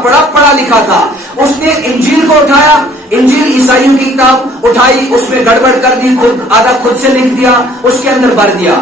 पढ़ा लिखा था, उसने इंजील को उठाया, इंजील ईसाइयों की किताब उठाई, उसमें गड़बड़ कर दी, आधा खुद से लिख दिया, उसके अंदर भर दिया।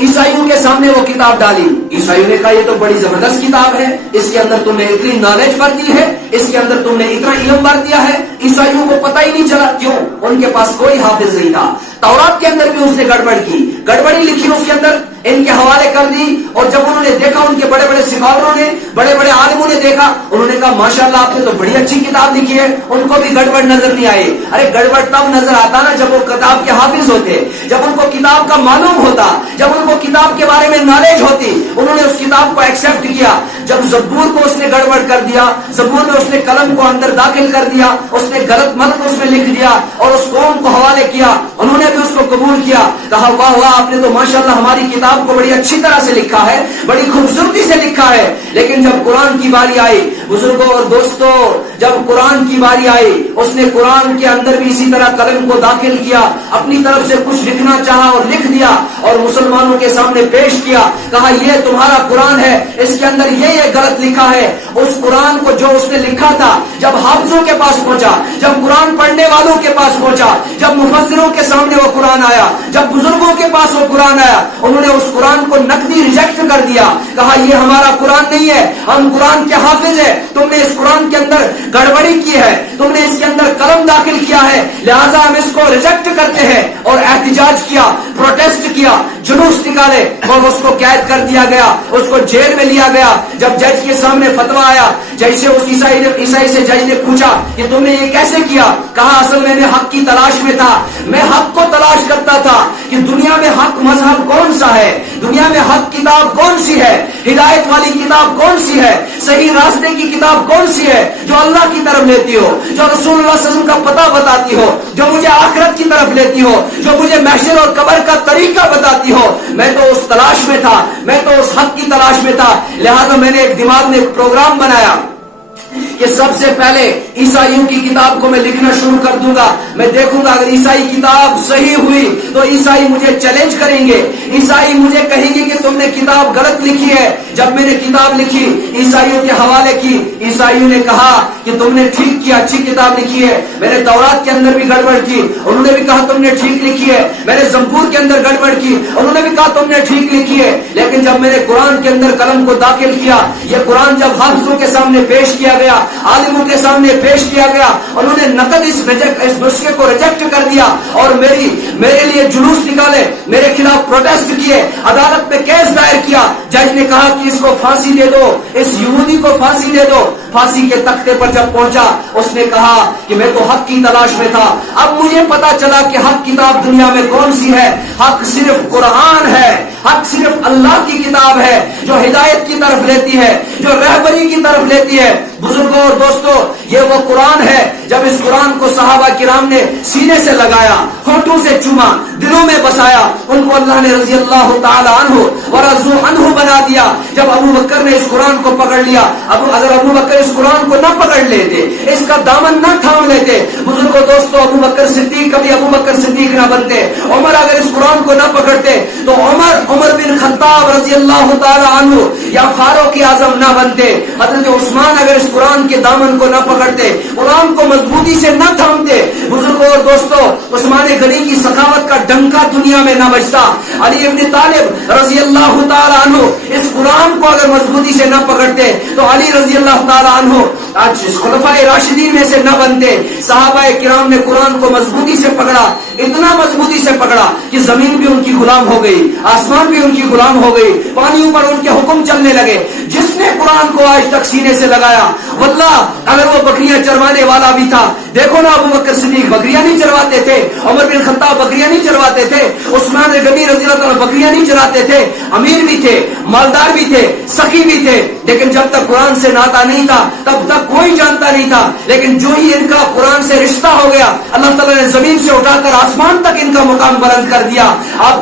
ईसाइयों के सामने वो किताब डाली, ईसाइयों ने कहा ये तो बड़ी जबरदस्त किताब है, इसके अंदर तुमने इतनी नॉलेज भर दी है, इसके अंदर तुमने इतना इल्म भर दिया है। ईसाइयों को पता ही नहीं चला, क्यों? उनके पास कोई हाफिज नहीं था। तौरात के अंदर भी उसने गड़बड़ की, गड़बड़ी लिखी, उसके अंदर इनके हवाले कर दी। और जब उन्होंने देखा, उनके बड़े बड़े सिखावरों ने, बड़े बड़े आलिमों ने देखा, उन्होंने कहा माशाअल्लाह आपने तो बड़ी अच्छी किताब लिखी है। उनको भी गड़बड़ नजर नहीं आई। अरे गड़बड़ तब नजर आता ना जब वो किताब के हाफिज होते, जब उनको किताब का मालूम होता, जब उनको किताब के बारे में नॉलेज होती। उन्होंने उस किताब को एक्सेप्ट किया। जब जबूर को उसने गड़बड़ कर दिया, जबूर में उसने कलम को अंदर दाखिल कर दिया, उसने गलत मत उसमें लिख दिया और उस कौम को हवाले किया, उन्होंने भी उसको कबूल किया। कहा वाह वाह आपने तो माशाअल्लाह हमारी किताब को बड़ी अच्छी तरह से लिखा है, बड़ी खूबसूरती से लिखा है। लेकिन जब कुरान की बारी आई, बुजुर्गों और दोस्तों, जब कुरान की बारी आई, उसने कुरान के अंदर भी इसी तरह कलम को दाखिल किया, अपनी तरफ से कुछ लिखना चाहा और लिख दिया और मुसलमानों के सामने पेश किया। कहा ये तुम्हारा कुरान है, इसके अंदर ये गलत लिखा है। उस कुरान को जो उसने लिखा था, जब हाफिजों के पास पहुंचा, जब कुरान पढ़ने वालों के पास पहुंचा, जब मुफस्सिरों के सामने वो कुरान आया, जब बुजुर्गों के पास वो कुरान आया, उन्होंने उस कुरान को नकदी रिजेक्ट कर दिया। कहा ये हमारा कुरान नहीं है, हम कुरान के हाफिज है, तुमने इस कुरान के अंदर गड़बड़ी की है, तुमने इसके अंदर कलम दाखिल किया है, लिहाजा हम इसको रिजेक्ट करते हैं। और एहतिजाज किया, प्रोटेस्ट किया, जुलूस निकाले और उसको कैद कर दिया गया, उसको जेल में लिया गया। जब जज के सामने फतवा आया, जैसे उस ईसाई से जज ने पूछा कि तुमने ये कैसे किया? कहा असल में मैं हक की तलाश में था, मैं हक को तलाश करता था कि दुनिया में हक मजहब कौन सा है, दुनिया में हक किताब कौन सी है, हिदायत वाली किताब कौन सी है, सही रास्ते की किताब कौन सी है, जो अल्लाह की तरफ लेती हो, जो रसूलुल्लाह सल्लल्लाहु अलैहि वसल्लम का पता बताती हो, जो मुझे आखिरत की तरफ लेती हो, जो मुझे महशर और कब्र का तरीका बताती हो। मैं तो उस तलाश में था, मैं तो उस हक की तलाश में था। लिहाजा मैंने एक दिमाग में एक प्रोग्राम बनाया कि सबसे पहले ईसाइयों की किताब को मैं लिखना शुरू कर दूंगा। मैं देखूंगा अगर ईसाई किताब सही हुई तो ईसाई मुझे चैलेंज करेंगे, ईसाई मुझे कहेंगे कि तुमने किताब गलत लिखी है। जब मैंने किताब लिखी, ईसाइयों के हवाले की, ईसाइयों ने कहा कि तुमने ठीक किया, अच्छी किताब लिखी है। मैंने तौरात के अंदर भी गड़बड़ की, उन्होंने भी कहा तुमने ठीक लिखी है। मैंने जबूर के अंदर गड़बड़ की, उन्होंने भी कहा तुमने ठीक लिखी है। लेकिन जब मैंने कुरान के अंदर कलम को दाखिल किया, यह कुरान जब हाफिजों के सामने पेश किया गया, आलिमों के सामने पेश किया गया, उन्होंने नकद इस नुस्खे को रिजेक्ट कर दिया और मेरे लिए जुलूस निकाले, मेरे खिलाफ प्रोटेस्ट किए, अदालत में केस दायर किया। जज ने कहा कि इसको फांसी दे दो, इस यहूदी को फांसी दे दो। फांसी के तख्ते पर जब पहुंचा, उसने कहा कि मैं तो हक की तलाश में था, अब मुझे पता चला कि हक किताब दुनिया में कौन सी है। हक सिर्फ कुरान है, हक सिर्फ अल्लाह की किताब है, जो हिदायत की तरफ लेती है, जो रहबरी की तरफ लेती है। बुजुर्गों और दोस्तों, ये वो कुरान है। जब इस कुरान को सहाबा किराम ने सीने से लगाया, होठों से चूमा, दिलों में बसाया, उनको अल्लाह ने रज़ी अल्लाह ताला अन्हु व रज़ू अन्हु बना दिया। जब अबू बकर ने इस कुरान को पकड़ लिया, अगर अबू बकर इस कुरान को न पकड़ लेते, इसका दामन न थाम लेते, बुजुर्गों दोस्तों, अबू बकर सिद्दीक कभी अबू बकर सिद्दीक न बनते। उमर अगर इस कुरान को न पकड़ते तो उमर बिन खत्ताब रज़ी अल्लाह ताला अन्हु या फारूक आजम न बनते। हजरत उस्मान अगर इस कुरान के दामन को न पकड़ते, कुरान को मजबूती से न थामते, बुजुर्गों और दोस्तों, उस्मान गनी की सखावत का डंका दुनिया में न बजता। अली इब्न तालिब रज़ी अल्लाह ताला अन्हु इस कुरान को अगर मजबूती से न पकड़ते तो अली रज़ी अल्लाह ताला अन्हु आज खुलफाए राशिदीन में से न बनते। सहाबाए किराम ने कुरान को मजबूती से पकड़ा, इतना मजबूती से पकड़ा कि जमीन भी उनकी गुलाम हो गई, आसमान भी उनकी गुलाम हो गई, पानी ऊपर उनके हुक्म चलने लगे। जिसने कुरान को आज तक सीने से लगाया, वल्लाह अगर वो बकरियां चरवाने वाला भी था, देखो ना अबू बकर सिद्दीक बकरियां नहीं चरवाते थे, उमर बिन खत्ताब बकरियां नहीं चरवाते थे, उस्मान गनी रज़ी अल्लाह अन्हु बकरियां नहीं चराते थे, अमीर भी थे, मालदार भी थे, सखी भी थे। लेकिन जब तक कुरान से नाता नहीं था, तब तक कोई जानता नहीं था। लेकिन जो ही इनका कुरान से रिश्ता हो गया, अल्लाह ताला ने जमीन से उठाकर आसमान तक इनका मुकाम बुलंद कर दिया। आप